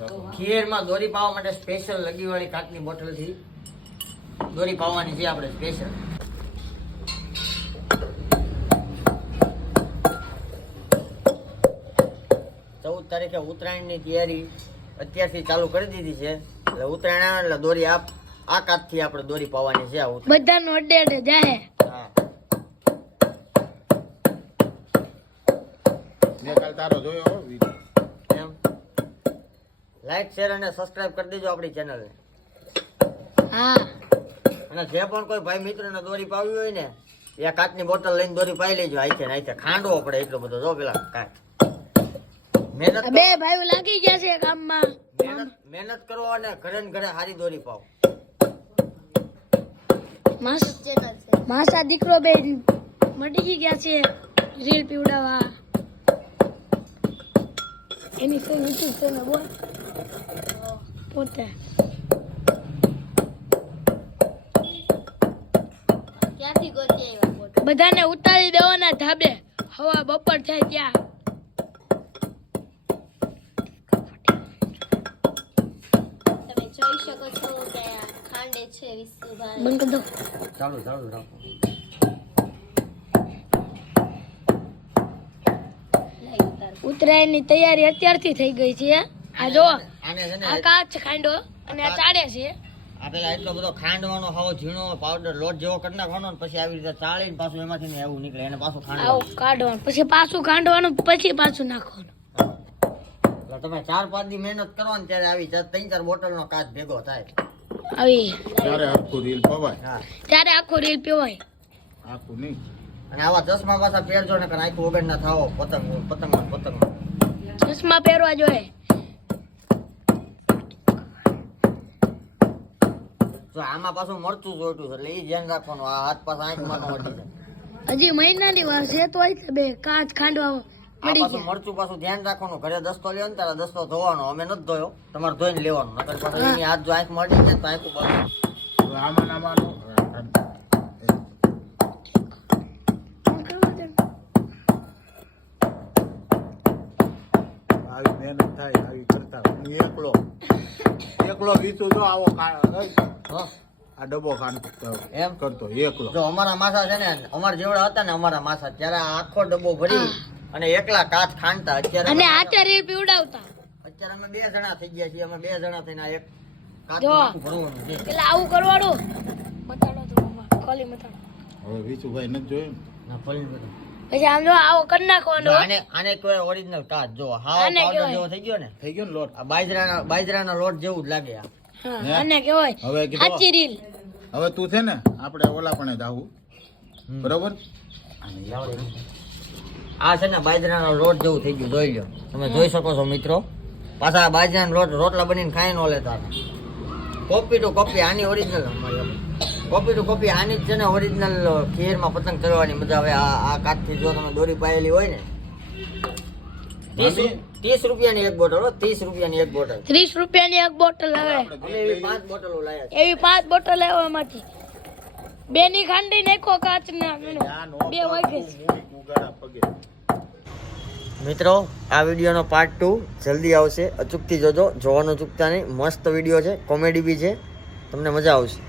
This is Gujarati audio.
ખીરમાં દોરી પાવા માટે સ્પેશિયલ લગીવાળી કાચની બોટલથી દોરી પાવાની છે આપણે સ્પેશિયલ ચૌદ તારીખે ઉત્તરાયણની તૈયારી અત્યારથી ચાલુ કરી દીધી છે. એટલે ઉત્તરાયણ આવે એટલે દોરી આપ આ કાચથી આપણે દોરી પાવાની છે બધાનો અડે અડે જાહે. હા. મેં કાલ તારો જોયો વીડિયો. લાઈક શેર અને સબસ્ક્રાઇબ કરી દેજો આપણી ચેનલને હા. અને જે પણ કોઈ ભાઈ મિત્રોને દોરી પાવી હોય ને એ કાચની બોટલ લઈને દોરી પાઈ લેજો. આઈથે ને છે ખાંડવો પડે એટલો બધો જો પેલા કાચ. મહેનત બે ભાઈઓ લાગી ગયા છે કામમાં મહેનત મહેનત કરો અને ઘરે ને ઘરે સારી દોરી પાવો. માસા દીકરો બે મટી ગયા છે રીલ પીવડાવવા. એની છે ને બોલ. પોતે બધાને ઉતારી દેવાના ધાબે. હવા બપોર થાય ત્યાં. તમે જોઈ શકો છો કે ખાંડે છે વિશુભાઈ બંધ કરી દો. ચાલુ ચાલુ રાખો લાઈ તૈયારી અત્યારથી થઈ ગઈ છે આ જો આને છે ને આ કાચ ખાંડો અને આ ચાડે છે. આ પેલા એટલો બધો ખાંડવાનો હાવ ઝીણો પાવડર લોટ જેવો કરી નાખવાનો પછી આવી રીતે ચાળીને પાછું એમાંથી ને એવું નીકળે એને પાછું ખાંડવાનું. કાઢવાનું પછી પાછું કાઢવાનું પછી પાછું નાખવાનું. એટલે તમે ચાર પાંચ દી મહેનત કરો ને ત્યારે આવી ત્રણ ચાર બોટલનો કાચ ભેગો થાય. આવી. ત્યારે આખું રીલ પવાય. હા. ત્યારે આખો રીલ પીવાય. આખું નહીં. અને આવા ચશ્મા પાછા પહેરજો ને કારણ આખું વગર ના થાવો પતંગ પતંગ પતંગ. ચશ્મા પહેરવા જોઈએ. જો આમાં પાછું મરચું જોઈતું છે એટલે એ ધ્યાન રાખવાનું આ હાથ પાછા આંખમાં ન વટી જાય. હજી મહિનાની વાર છે તો છે બે કાચ ખાંડવા પડી ગયા. મરચું પાછું ધ્યાન રાખવાનું ઘરે દસ્તો લ્યો ને ત્યારે દસ્તો ધોવાનો અમે નથી ધોયો તમારે ધોઈને લેવાનું નકર પાછું એની હાથ જો આંખ મળી જાય ને તો આંખ હવે આમાં આમાં આવી મહેનત થાય આવી કરતા હું એકલો. એકલો વીતું જો આવો કા- આ ડબ્બો ખાન એમ? કરતો એકલો. જો અમારા માસા છે ને અમારા જેવડા હતા ને અમારા માસા ત્યારે આખો ડબ્બો ભરી અને એકલા કાચ ખાંડતા. અત્યારે અને અમે- હાથે પીવડાવતા. અત્યારે અમે બે જણા થઈ ગયા છીએ અમે બે જણા થઈને એક કાચ ભરવાનું છે. એટલે આવું કરવાનું. મતાડો તો ખાલી મતાડો હવે વિશુભાઈ નથી જોયું ના, બધું. પછી આમ જો આવો કરી નાખવાનો. આને આને કહેવાય ઓરિજિનલ કાચ જો હા પાવડર જેવો થઈ ગયો ને? થઈ ગયો ને લોટ. આ બાજરાના બાજરાના લોટ જેવું જ લાગે આ. આને કહેવાય હવે સાચી રીલ. હવે તું છે ને આપણે ઓલા પણ જાવું. બરોબર? આ છે ને બાજરાનો લોટ જેવું થઈ ગયું જોઈ લો તમે જોઈ શકો છો મિત્રો. પાછા બાજરાનો લોટ રોટલા બનીને ખાઈ ન લેતા. કોપી ટુ કોપી આની ઓરિજિનલ કોપી ટુ કોપી આની જ છે ને ઓરિજિનલ ખીરમાં પતંગ ચડવાની મજા આવે. આ આ કાચથી જો તમે દોરી પાયેલી હોય ને ત્રીસ ત્રીસ રૂપિયાની એક બોટલ હો ત્રીસ રૂપિયાની એક બોટલ. ત્રીસ રૂપિયાની એક બોટલ આવે એવી પાંચ બોટલો લાયા છે. એવી પાંચ બોટલ આવ્યો એમાંથી. બે ની ખાંડી નાખો કાચ ના બે વાગે પગે. મિત્રો આ વિડીયોનો પાર્ટ ટુ જલ્દી આવશે. અચૂકથી જોજો. જોવાનું ચૂકતા નહીં. મસ્ત વીડિયો છે. કોમેડી બી છે. તમને મજા આવશે.